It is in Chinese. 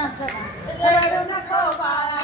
看这个，他要那扣法了。